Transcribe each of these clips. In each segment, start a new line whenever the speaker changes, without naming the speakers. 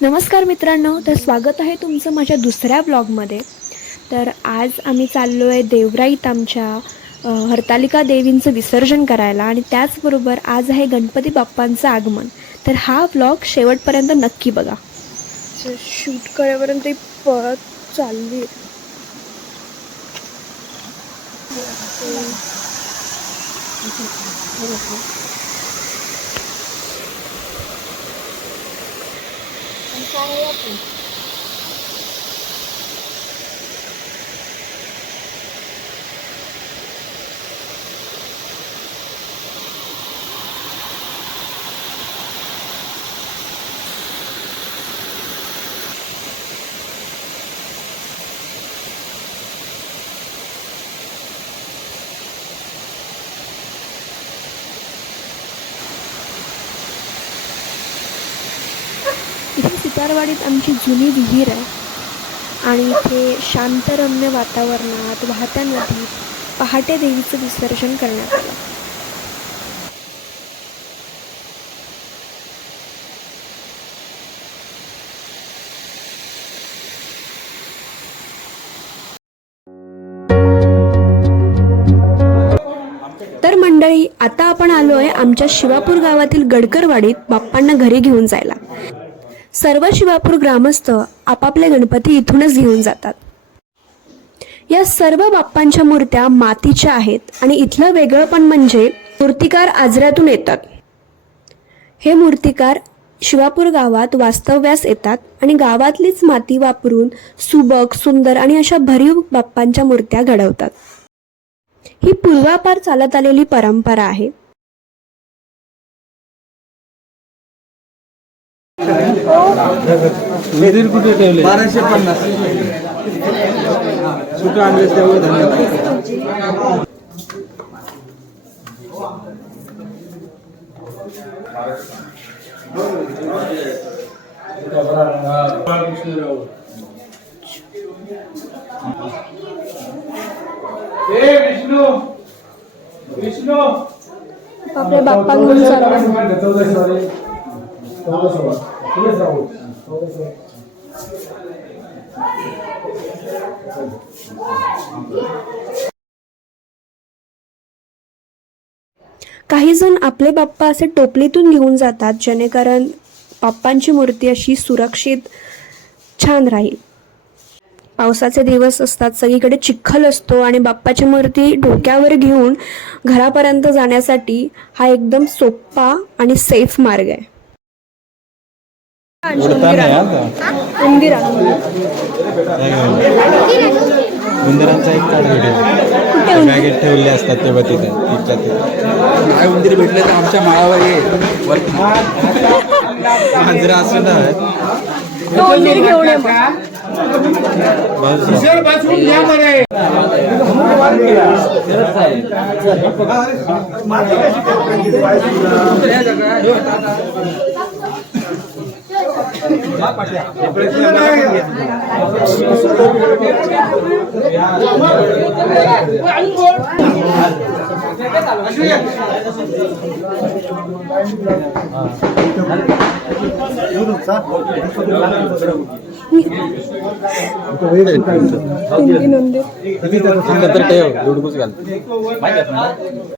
नमस्कार मित्रांनो तर स्वागत आहे तुमचं माझ्या दुसऱ्या ब्लॉगमध्ये. तर आज आम्ही चाललो आहे देवराईत आमच्या हरतालिका देवींचं विसर्जन करायला आणि त्याचबरोबर आज आहे गणपती बाप्पांचं आगमन. तर हा ब्लॉग शेवटपर्यंत नक्की बघा. शूट करेपर्यंत ती पळत चालली इथे उतारवाडीत आमची जुनी विहीर आहे. आणि इथे शांतरम्य वातावरणात वाहत्या नदीत पहाटे देवीचं विसर्जन करण्यात आलं. तर मंडळी आता आपण आलो आहे आमच्या शिवापूर गावातील गडकरवाडीत बाप्पांना घरी घेऊन जायला. सर्व शिवापूर ग्रामस्थ आपापले गणपती इथूनच घेऊन जातात. या सर्व बाप्पांच्या मूर्त्या मातीच्या आहेत आणि इथलं वेगळंपण म्हणजे मूर्तिकार आजऱ्यातून येतात. हे मूर्तिकार शिवापूर गावात वास्तव्यास येतात आणि गावातलीच माती वापरून सुबक सुंदर आणि अशा भरीव बाप्पांच्या मूर्त्या घडवतात. ही पूर्वापार चालत आलेली परंपरा आहे.
उंदीर कुठे ठेवले? बाराशे पन्नास. सुका आणलेस त्यामुळे धन्यवाद. विष्णू! विष्णू!
आपले बाप्पा घेऊन काही जण आपले बाप्पा असे टोपलीतून घेऊन जातात जेणेकरून बाप्पांची मूर्ती अशी सुरक्षित छान राहील. पावसाचे दिवस असतात सगळीकडे चिखल असतो आणि बाप्पाची मूर्ती डोक्यावर घेऊन घरापर्यंत जाण्यासाठी हा एकदम सोपा आणि सेफ मार्ग आहे.
उंदिरांचा एक काढ भेटेल बॅगेत ठेवले असतात तेव्हा तिथे तिथल्या तिथे काय उंदीर भेटले तर आमच्या माळावर ये मांजरा असं ना
उंदीर घेऊन ये मग.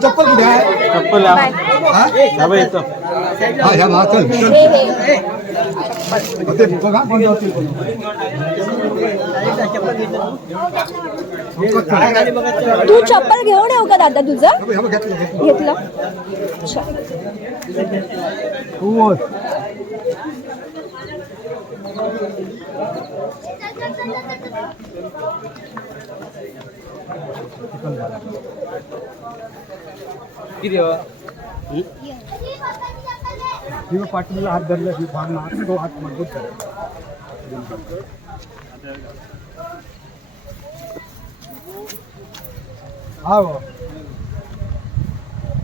चप्पल कुठे आहे?
चप्पल
हा?
येतो
हा ह्या चल ते बघा कोण जातील.
तू चप्पल घेऊन येऊ का दादा तुझं?
घेतलं,
अच्छा.
ही बघ, पाठीला हात धरला ही भावना तो हात मजबूत करेल हा हो.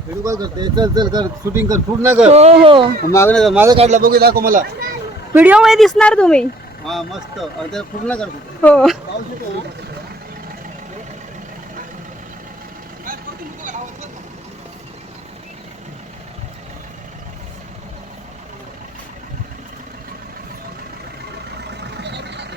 व्हिडिओ कॉल करते चल चल कर. शूटिंग कर शूट कर
हो हो.
मागणे कर माझा काढला बघू दाखव मला
व्हिडिओमध्ये दिसणार तुम्ही.
हा मस्त. नाही कर
हो.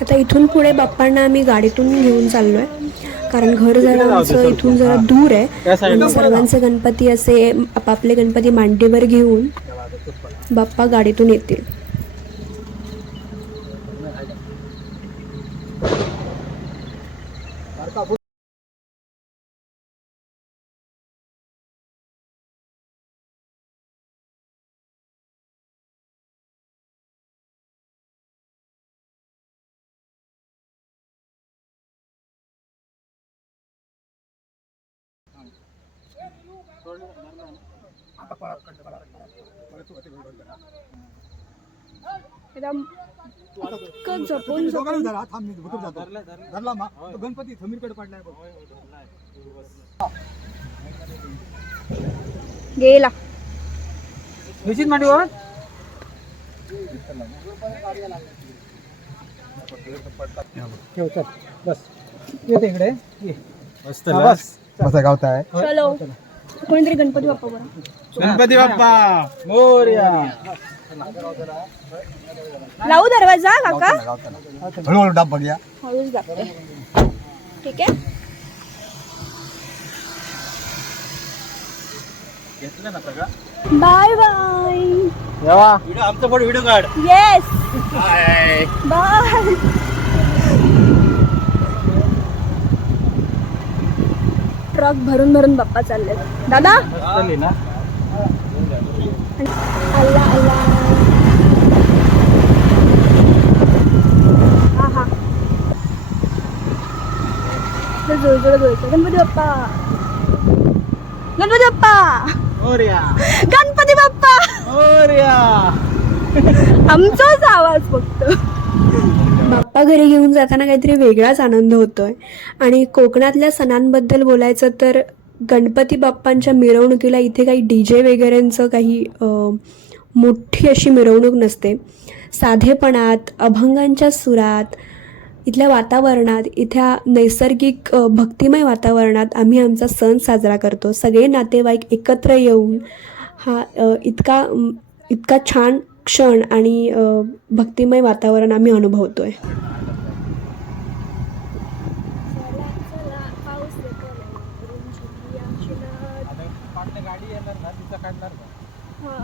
आता इथून पुढे बाप्पांना आम्ही गाडीतून घेऊन चाललोय. कारण घर जरा आमचं इथून जरा दूर आहे. आणि सर्वांचे गणपती असे आपापले गणपती मांडीवर घेऊन बाप्पा गाडीतून येतील. इतकं जपून
दोघांना धरा, थांब मी भुतून जातो. धरला मा. तो गणपती समीरकडे पडलाय बघ.
गेला.
ठेव चल. बस. येते इकडे. हा, बस. बसा गावता आहे
चलो. कोणीतरी गणपती बाप्पा बरा.
गणपती बाप्पा. मोर्या.
लावू दरवाजा काका?
हळूहळू डाब बघूया.
हळूच दाखते ठीक आहे.
घेतलं ना सगळं?
Bye bye.
आमचा पण व्हिडिओ काढ.
येस बाय ट्रक भरून भरून बाप्पा चालले दादा? अल्ला अल्ला. हा जोरजोर जोरचं गणपती बाप्पा. गणपती बाप्पा. गणपती बाप्पा. आमचाच आवाज फक्त. बाप्पा घरी घेऊन जाताना काहीतरी वेगळाच आनंद होतोय. आणि कोकणातल्या सणांबद्दल बोलायचं तर गणपती बाप्पांच्या मिरवणुकीला इथे काही डी जे वगैरेंचं काही मोठी अशी मिरवणूक नसते. साधेपणात अभंगांच्या सुरात इथल्या वातावरणात इथ्या नैसर्गिक भक्तिमय वातावरणात आम्ही आमचा सण साजरा करतो. सगळे नातेवाईक एकत्र येऊन हा इतका इतका छान क्षण आणि भक्तिमय वातावरण आम्ही अनुभवतोय.
गाडी येणार ना तिचा काढणार का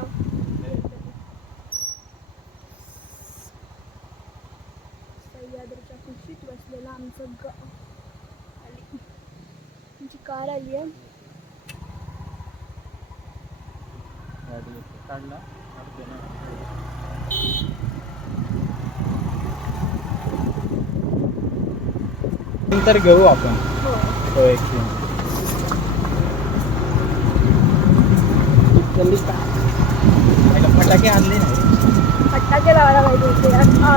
सह्याद्रीच्या कुशीत बसलेलं आमचं ग आली आमची कार आली आहे
काढला नंतर घेऊ आपण. scene. पहिला फटाके आणले नाही
फटाके लावायला पाहिजे होते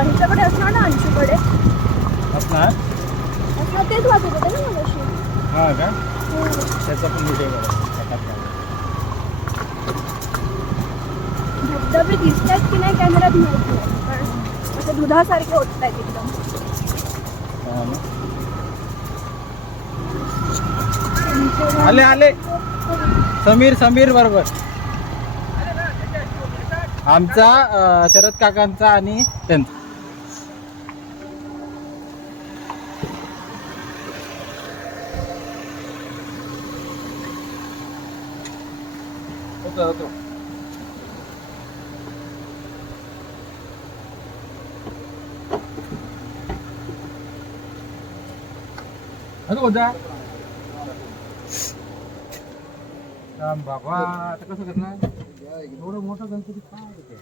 हिच्याकडे असणार ना अंशूकडे?
असणार?
असणार तेच वाचत होते ना मगाशी.
हा का? त्याचा पण व्हिडिओ करा
धबधबे दिसत आहेत की नाही कॅमेऱ्यात माहिती आहे पण असे दुधासारखे होत आहेत एकदम.
आले आले. समीर समीर बरोबर. आमचा अं, शरद काकांचा आणि त्यांचा. अजून होता राम बाबा आता कसं करणार एवढं मोठं गणपती काय आहे ते?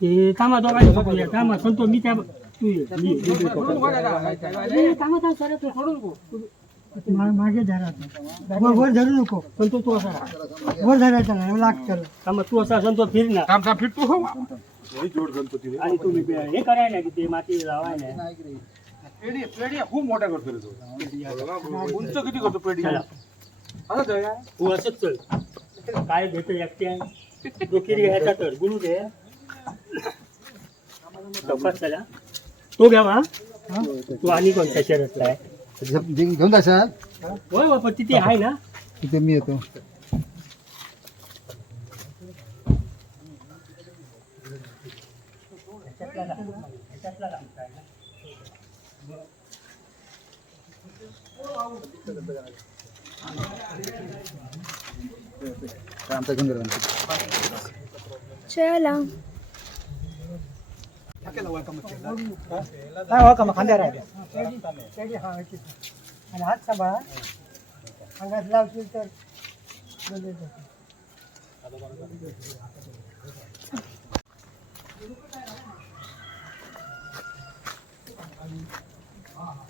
ते थांबा दोघांनी पकडूया थांबा संतो मी त्या तू ये मी ये.
सोडून बघ आता.
ए, थांबा थांबा सर तू सोडून गो. मा- मागे धरा वर वर धरू नको संतो तू असा राहा. वर धरायचा नाही लागतं थांबा तू असा संतो फिर ना
थांब थांब फिट तू हो
आणि तुम्ही बे- हे करायला की ते माती लावायला
पेढी पेढी खूप मोठा करतो रे तो. उंच किती करतो पेढी?
चला.
असं काय का?
तू असंच चल. काय घेतो एकट्या डोकीरी घ्यायचा तर गुरु दे. तपास त्याला. तो घ्या मा तू आणि कोणत्या शहरातला आहे?
घेऊन जाशाल
होय बाबा तिथे आहे ना?
तिथे मी येतो. आमचा घेऊन गेला
चला.
काय हो का मग आणि हात सांभाळा. अंगात लावशील तर
हे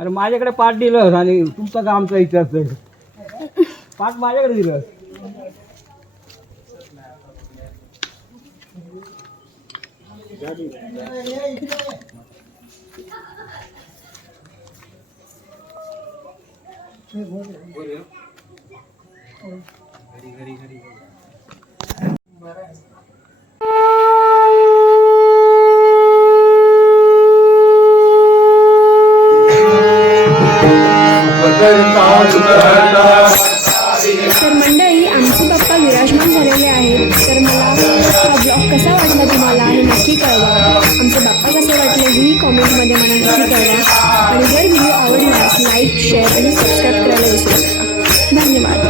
अरे माझ्याकडे पाठ दिलं आणि तुमचा का आमचा इतिहास आहे पाठ माझ्याकडे दिलं
तर कसा वाटला तुम्हाला हे नक्की कळवा. आमचे बाप्पा कसे वाटले ही कॉमेंटमध्ये मला नक्की कळवा. आणि जर व्हिडिओ आवडल्यास लाईक शेअर आणि सबस्क्राईब करायला विसरू नका. धन्यवाद.